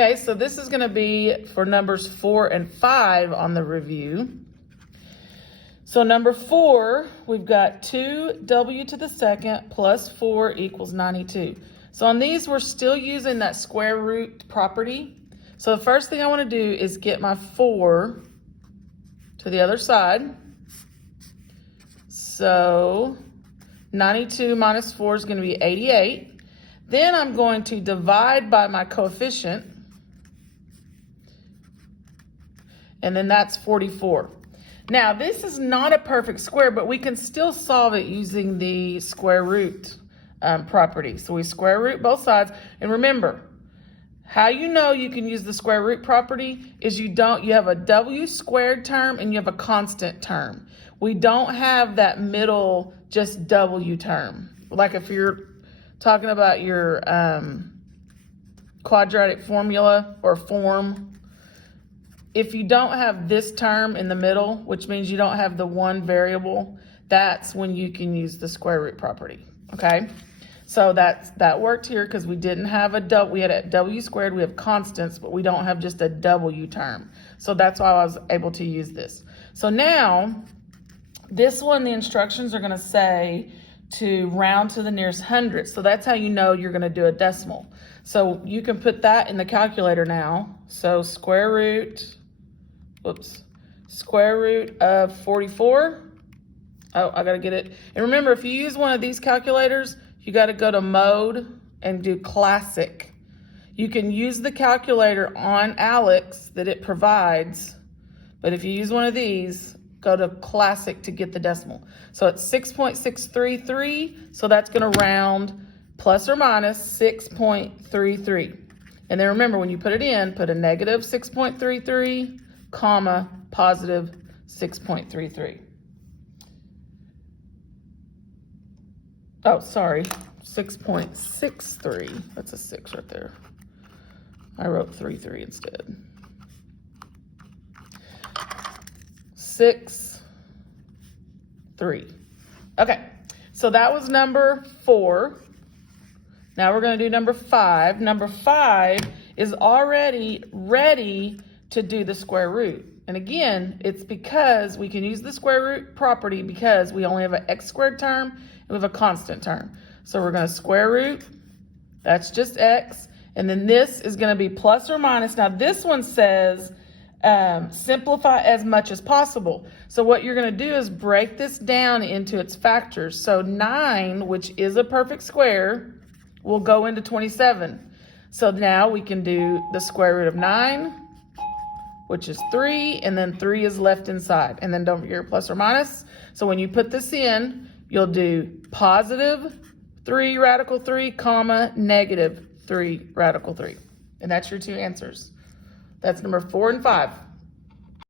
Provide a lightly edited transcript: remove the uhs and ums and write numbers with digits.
Okay, so this is going to be for numbers 4 and 5 on the review. So number 4, we've got 2w to the second plus 4 equals 92. So on these, we're still using that square root property. So the first thing I want to do is get my 4 to the other side. So 92 minus 4 is going to be 88. Then I'm going to divide by my coefficient. And then that's 44. Now, this is not a perfect square, but we can still solve it using the square root property. So we square root both sides. And remember, how you know you can use the square root property is you have a w squared term and you have a constant term. We don't have that middle just w term. Like if you're talking about your quadratic formula or form, if you don't have this term in the middle, which means you don't have the one variable, that's when you can use the square root property, okay? So that worked here because we didn't have we had a w squared, we have constants, but we don't have just a w term. So that's why I was able to use this. So now, this one, the instructions are gonna say to round to the nearest hundred. So that's how you know you're gonna do a decimal. So you can put that in the calculator now. So square root of 44. Oh, I gotta get it. And remember, if you use one of these calculators, you gotta go to mode and do classic. You can use the calculator on Alex that it provides, but if you use one of these, go to classic to get the decimal. So it's 6.633, so that's gonna round plus or minus 6.33. And then remember, when you put it in, put a negative 6.33, comma, positive 6.33. Oh, sorry, 6.63. That's a 6 right there. I wrote 33 instead. 6, 3. Okay, so that was number 4. Now we're going to do number 5. Number 5 is already ready to do the square root. And again, it's because we can use the square root property because we only have an x squared term and we have a constant term. So we're going to square root, that's just x, and then this is going to be plus or minus. Now this one says simplify as much as possible. So what you're going to do is break this down into its factors. So 9, which is a perfect square, will go into 27. So now we can do the square root of 9, which is 3, and then 3 is left inside. And then don't forget your plus or minus. So when you put this in, you'll do positive 3 radical 3, comma, negative 3 radical 3. And that's your two answers. That's number 4 and 5.